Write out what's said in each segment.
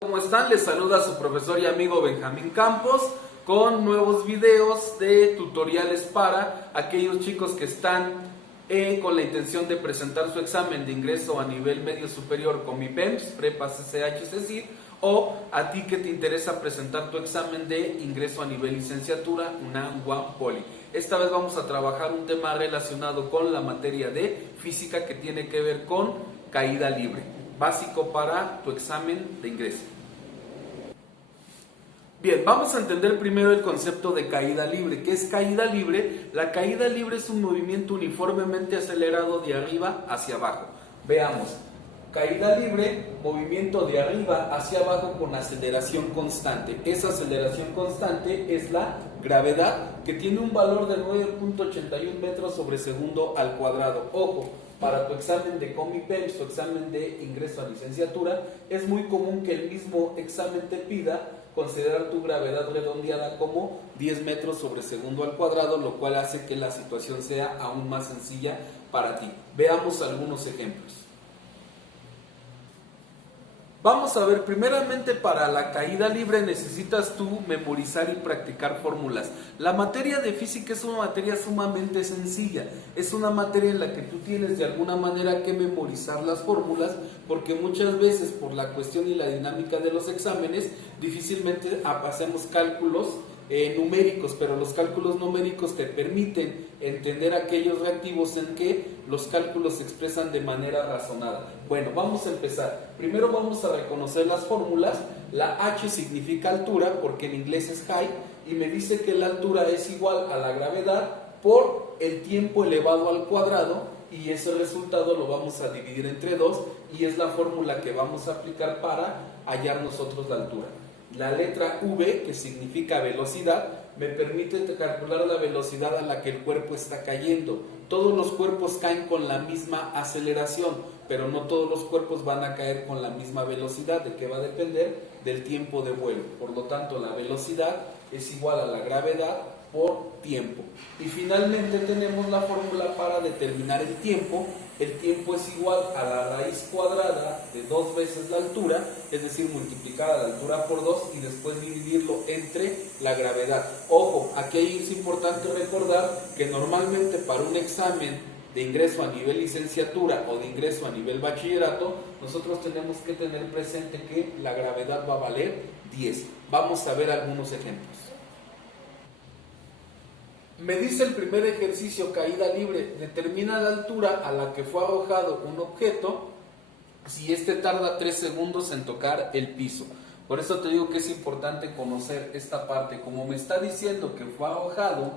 ¿Cómo están? Les saluda su profesor y amigo Benjamín Campos con nuevos videos de tutoriales para aquellos chicos que están con la intención de presentar su examen de ingreso a nivel medio superior con MIPEMS, Prepa CCH CECID, o a ti que te interesa presentar tu examen de ingreso a nivel licenciatura UNAM UAM Poli. Esta vez vamos a trabajar un tema relacionado con la materia de física que tiene que ver con caída libre, básico para tu examen de ingreso. Bien, vamos a entender primero el concepto de caída libre. ¿Qué es caída libre? La caída libre es un movimiento uniformemente acelerado de arriba hacia abajo. Veamos, caída libre, movimiento de arriba hacia abajo con aceleración constante. Esa aceleración constante es la gravedad, que tiene un valor de 9.81 metros sobre segundo al cuadrado. Ojo, para tu examen de COMIPEMS, tu examen de ingreso a licenciatura, es muy común que el mismo examen te pida considerar tu gravedad redondeada como 10 metros sobre segundo al cuadrado, lo cual hace que la situación sea aún más sencilla para ti. Veamos algunos ejemplos. Vamos a ver, primeramente para la caída libre necesitas tú memorizar y practicar fórmulas. La materia de física es una materia sumamente sencilla, es una materia en la que tú tienes de alguna manera que memorizar las fórmulas, porque muchas veces por la cuestión y la dinámica de los exámenes difícilmente hacemos cálculos numéricos, pero los cálculos numéricos te permiten entender aquellos reactivos en que los cálculos se expresan de manera razonada. Bueno, vamos a empezar. Primero vamos a reconocer las fórmulas. La H significa altura, porque en inglés es height, y me dice que la altura es igual a la gravedad por el tiempo elevado al cuadrado, y ese resultado lo vamos a dividir entre 2, y es la fórmula que vamos a aplicar para hallar nosotros la altura. La letra V, que significa velocidad, me permite calcular la velocidad a la que el cuerpo está cayendo. Todos los cuerpos caen con la misma aceleración, pero no todos los cuerpos van a caer con la misma velocidad, de que va a depender del tiempo de vuelo. Por lo tanto, la velocidad es igual a la gravedad por tiempo. Y finalmente tenemos la fórmula para determinar el tiempo. El tiempo es igual a la raíz cuadrada de 2 veces la altura, es decir, multiplicar la altura por 2 y después dividirlo entre la gravedad. Ojo, aquí es importante recordar que normalmente para un examen de ingreso a nivel licenciatura o de ingreso a nivel bachillerato, nosotros tenemos que tener presente que la gravedad va a valer 10. Vamos a ver algunos ejemplos. Me dice el primer ejercicio, caída libre, determina la altura a la que fue arrojado un objeto si este tarda 3 segundos en tocar el piso. Por eso te digo que es importante conocer esta parte. Como me está diciendo que fue arrojado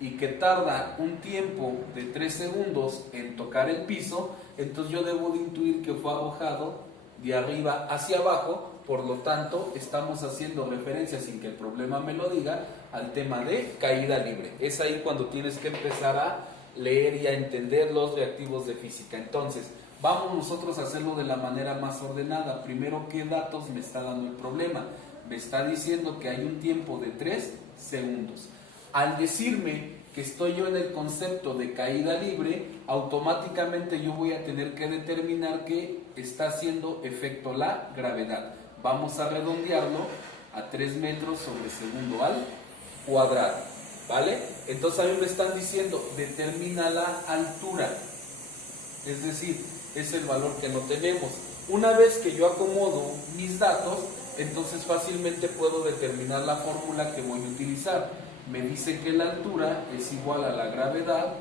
y que tarda un tiempo de 3 segundos en tocar el piso, entonces yo debo de intuir que fue arrojado de arriba hacia abajo. Por lo tanto, estamos haciendo referencia, sin que el problema me lo diga, al tema de caída libre. Es ahí cuando tienes que empezar a leer y a entender los reactivos de física. Entonces, vamos nosotros a hacerlo de la manera más ordenada. Primero, ¿qué datos me está dando el problema? Me está diciendo que hay un tiempo de 3 segundos. Al decirme que estoy yo en el concepto de caída libre, automáticamente yo voy a tener que determinar que está haciendo efecto la gravedad. Vamos a redondearlo a 3 metros sobre segundo al cuadrado, ¿vale? Entonces a mí me están diciendo, determina la altura, es decir, es el valor que no tenemos. Una vez que yo acomodo mis datos, entonces fácilmente puedo determinar la fórmula que voy a utilizar. Me dice que la altura es igual a la gravedad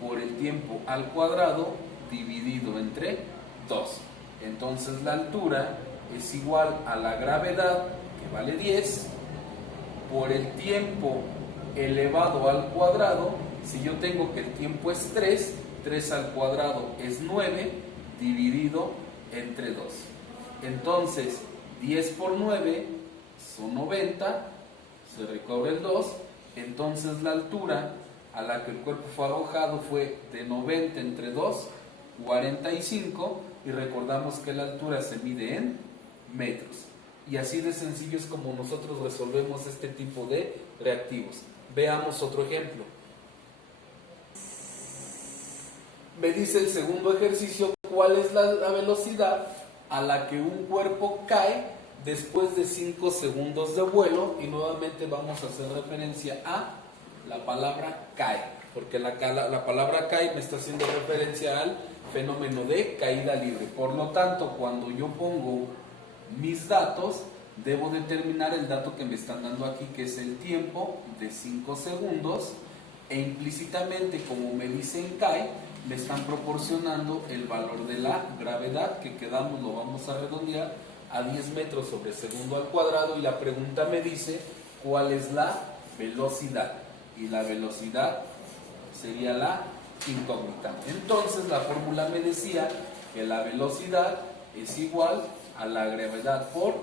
por el tiempo al cuadrado dividido entre 2. Entonces la altura es igual a la gravedad, que vale 10, por el tiempo elevado al cuadrado. Si yo tengo que el tiempo es 3, 3 al cuadrado es 9, dividido entre 2. Entonces 10 por 9 son 90, se recobre el 2, entonces la altura a la que el cuerpo fue arrojado fue de 90 entre 2, 45, y recordamos que la altura se mide en metros. Y así de sencillo es como nosotros resolvemos este tipo de reactivos. Veamos otro ejemplo. Me dice el segundo ejercicio, ¿cuál es la velocidad a la que un cuerpo cae después de 5 segundos de vuelo, y nuevamente vamos a hacer referencia a la palabra cae, porque la palabra cae me está haciendo referencia al fenómeno de caída libre. Por lo tanto, cuando yo pongo mis datos, debo determinar el dato que me están dando aquí, que es el tiempo de 5 segundos, e implícitamente, como me dicen cae, me están proporcionando el valor de la gravedad, que quedamos, lo vamos a redondear, a 10 metros sobre segundo al cuadrado, y la pregunta me dice cuál es la velocidad, y la velocidad sería la incógnita. Entonces la fórmula me decía que la velocidad es igual a la gravedad por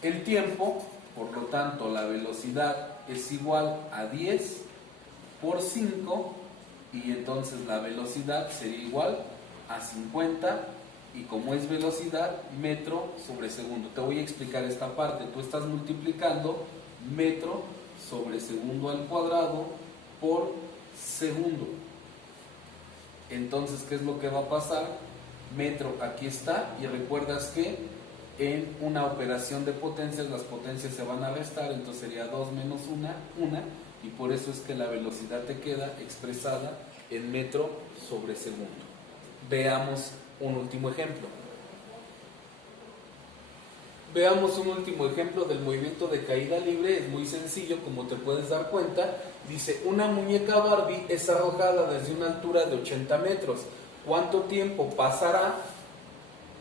el tiempo, por lo tanto la velocidad es igual a 10 por 5, y entonces la velocidad sería igual a 50, y como es velocidad, metro sobre segundo. Te voy a explicar esta parte. Tú estás multiplicando metro sobre segundo al cuadrado por segundo. Entonces, ¿qué es lo que va a pasar? Metro aquí está, y recuerdas que en una operación de potencias las potencias se van a restar, entonces sería 2 menos 1, y por eso es que la velocidad te queda expresada en metro sobre segundo. Veamos un último ejemplo. Veamos un último ejemplo del movimiento de caída libre. Es muy sencillo, como te puedes dar cuenta. Dice, una muñeca Barbie es arrojada desde una altura de 80 metros. ¿Cuánto tiempo pasará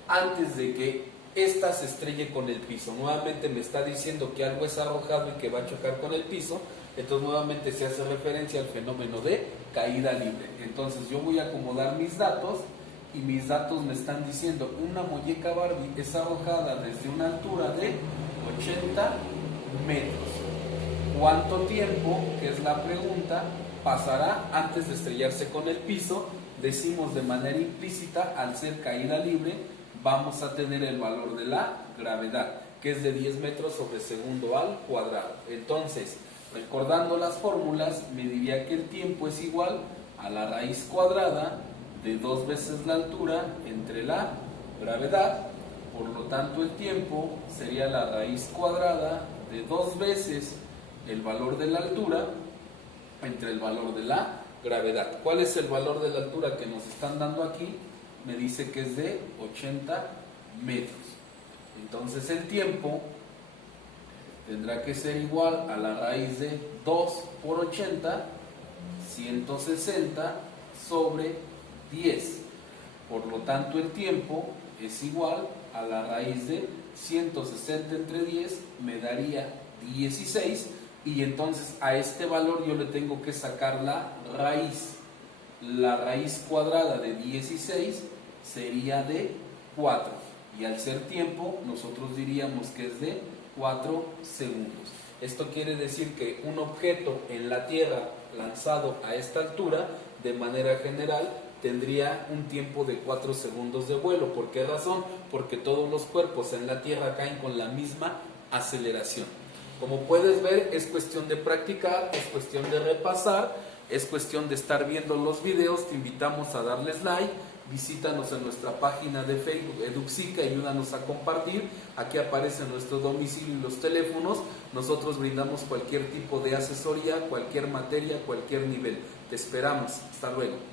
antes de que ésta se estrelle con el piso? Nuevamente me está diciendo que algo es arrojado y que va a chocar con el piso. Entonces nuevamente se hace referencia al fenómeno de caída libre. Entonces yo voy a acomodar mis datos, y mis datos me están diciendo una muñeca Barbie es arrojada desde una altura de 80 metros. ¿Cuánto tiempo, que es la pregunta, pasará antes de estrellarse con el piso? Decimos de manera implícita, al ser caída libre, vamos a tener el valor de la gravedad, que es de 10 metros sobre segundo al cuadrado. Entonces, recordando las fórmulas, me diría que el tiempo es igual a la raíz cuadrada de 2 veces la altura entre la gravedad. Por lo tanto, el tiempo sería la raíz cuadrada de 2 veces el valor de la altura entre el valor de la gravedad. ¿Cuál es el valor de la altura que nos están dando aquí? Me dice que es de 80 metros. Entonces el tiempo tendrá que ser igual a la raíz de 2 por 80, 160 sobre 10. Por lo tanto, el tiempo es igual a la raíz de 160 entre 10, me daría 16, y entonces a este valor yo le tengo que sacar la raíz. La raíz cuadrada de 16 sería de 4, y al ser tiempo nosotros diríamos que es de 4 segundos. Esto quiere decir que un objeto en la Tierra lanzado a esta altura, de manera general, tendría un tiempo de 4 segundos de vuelo. ¿Por qué razón? Porque todos los cuerpos en la Tierra caen con la misma aceleración. Como puedes ver, es cuestión de practicar, es cuestión de repasar, es cuestión de estar viendo los videos. Te invitamos a darles like, visítanos en nuestra página de Facebook Eduxica, ayúdanos a compartir. Aquí aparecen nuestro domicilio y los teléfonos. Nosotros brindamos cualquier tipo de asesoría, cualquier materia, cualquier nivel. Te esperamos. Hasta luego.